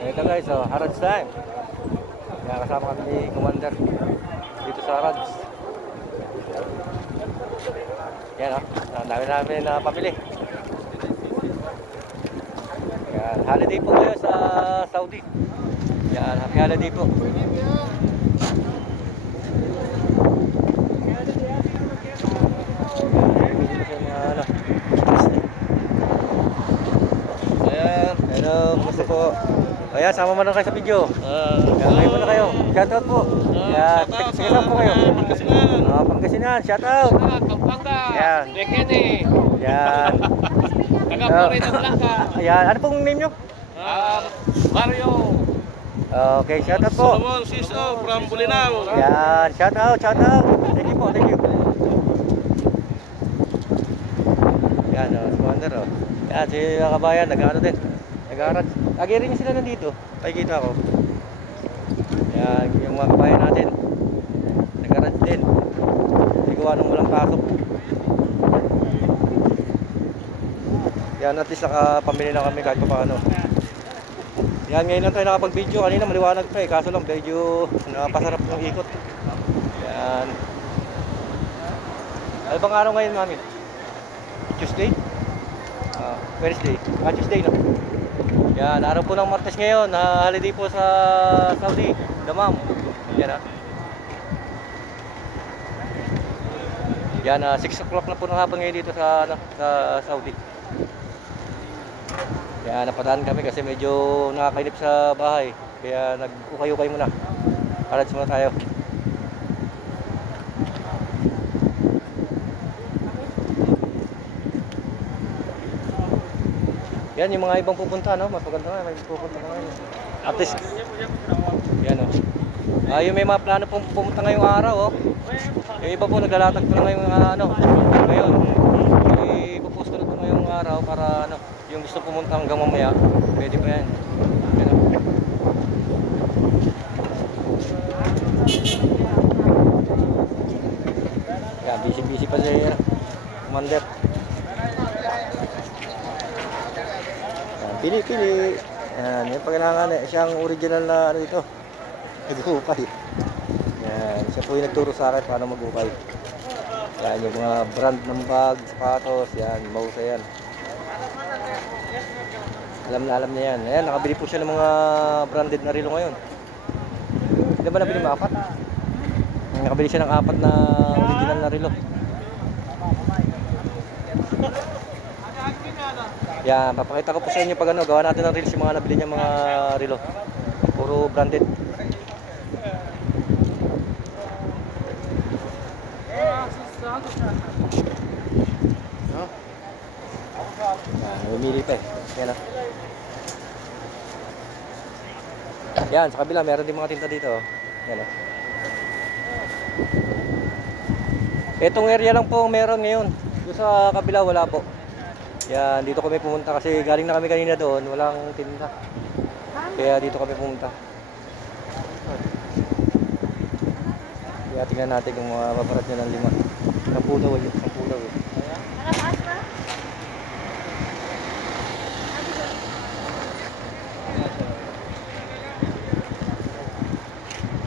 Ito guys, oh, Harrods time. Kaya kasama kami ni Commander dito sa Harrods. Yan oh, ang dami namin na pamili. Yan, holiday po kayo sa Saudi. Yan, happy holiday po. Ayan, hello, kumusta po? Ayan, sama mo na kayo sa video. Kayo muna kayo. Shoutout po. Yan, sige lang po kayo. Pangasinan, shoutout. Pampanga. Yan. Bekene. Yan. Taga Florida Blanca. Ayan, ano pong name nyo? Mario. Okay, shoutout po. Solomon Siso from Bulinaw. Yan, shoutout. Thank you po, thank you. Yan, Commander, oh. Yan, si kabayan, nag-ano din. Nag-aarad. Lagi rin sila nandito. Nakikita ko. Yan, yung mga kabayan natin. Nag-aarad din. Hindi gawa nung walang pasok. Yan, at least nakapamili na kami kahit pa paano. Yan, ngayon lang tayo nakapag-video. Kanina maliwanag pa eh. Kaso lang, medyo napasarap ng ikot. Yan. Ano bang araw ngayon, mami? Tuesday? Wednesday. Tuesday, no? Yan, araw po ng Martes ngayon. Holiday po sa Saudi. Damam. Yan, Yan, 6 o'clock na po ng hapon ngayon dito sa Saudi. Kaya napadaan kami kasi medyo nakakainip sa bahay. Kaya nag-ukay-ukay muna. Harads muna tayo. Yan yung mga ibang pupunta, no? Mas maganda nga, may pupunta na ngayon. At least, yan, oh. Yung may mga plano pong pumunta ngayong araw, oh. Yung iba po naglalatag po na ngayong, ngayon. Ipopost ko na po ngayong araw para, yung gusto pumunta hanggang mamaya, pwede pa yan. Yan, oh. Yan, busy pa si Commander. Pili. Yan, yung pagkailangan siyang original na ito. Nag-ukay. Yan, siya po yung nagturo sa akin paano mag-ukay. Yan, yung mga brand ng bag, sapatos, yan, mahusay yan. Alam niya yan. Ayan, nakabili po siya ng mga branded na relo ngayon. Hindi ba nabili mo 4? Nakabili siya ng 4 na original na relo. Yan, papakita ko po sa inyo pag gawa natin ng reels yung mga nabili niya mga relo. Puro branded. Umili pa eh. Yan, yan, sa kabila meron din mga tinta dito. Yan, Itong area lang po meron ngayon. Doon sa kabila wala po. Yan, dito kami pumunta kasi galing na kami kanina doon, walang tinda. Kaya dito kami pumunta. Kaya tingnan natin kung mapaparat nyo ng 5. 10 daw eh. 10 daw eh.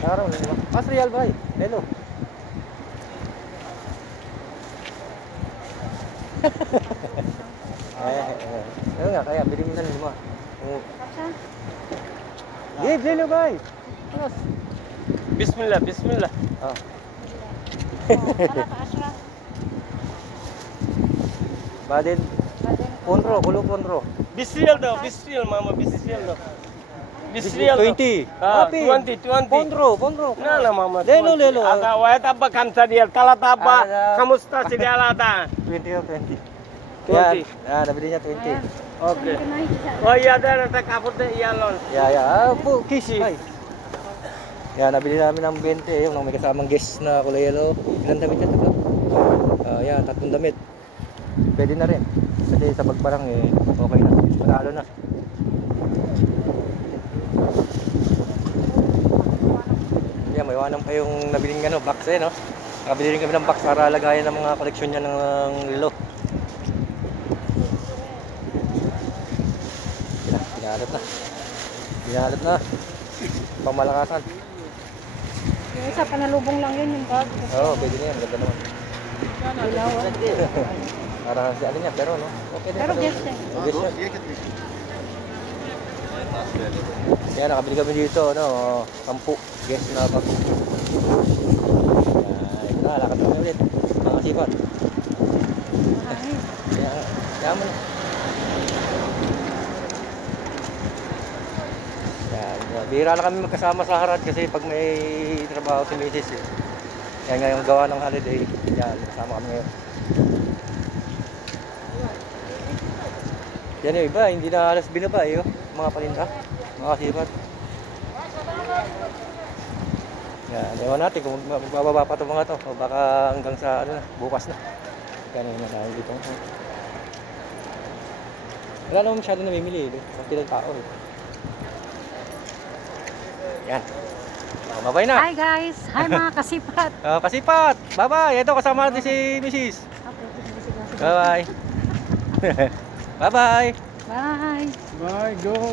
Araw na 5. Mas real ba eh? Hello. Ano nga, kaya bili mo na 5. Give, lilo bay. Alas. Bismillah. Baden. Ponro, kulo ponro. Bisriel daw, mama, Bisriel daw. 20. 20. Ponro. Nala mama. Lelo. Ata wayat abba kamsa diel, talat abba, kamusta si dialata. 20 o 20. 20. Nabili niya 20. Okay. Oh iya ada kapur de iyalon. Ya. Po, kisi. Yan, nabili namin ng 20. Yung may kasamang guest na kulay yellow. Ilan damit yan? 3? Yan, 3 damit. Pwede na rin. Kasi sa bagbarang okay na. Panalo na. Yan, may iwanan pa yung nabiling box no? Nakabili rin kami ng box para lagayan ng mga koleksyon niya ng relo. Pinarap na. Binalot na. Pamalakasan. Yung isa, panalubong lang yun yung bag. Oo, pwede na yan. Ganda naman. Ilaw. Parang si ano niya, pero no? Okay din. Pero guess eh. Guess yan. Kaya nakabili kami dito, ano, 10. Guess na bag. Ito na, lakad kami ulit. Mga sipat. Kaya mo na. Bihira lang kami magkasama sa harad kasi pag may trabaho si Mrs. eh. Kaya ngayong gawa ng holiday, yan, kasama kami ngayon. Yan yung iba, hindi na alas binaba eh, oh. Mga palinda, mga sipat. Yan, ewan natin kung magbababa pa ito mga to, o baka hanggang sa ano na, bukas na. Yan yung nasa dito. Wala naman masyado namimili eh, konti lang tao eh. Yan. Bye-bye na. Hi guys! Hi mga kasipat! Kasipat! Bye-bye! Ito kasama natin si Mrs. Okay, Bye-bye! Bye-bye! Bye! Bye, go.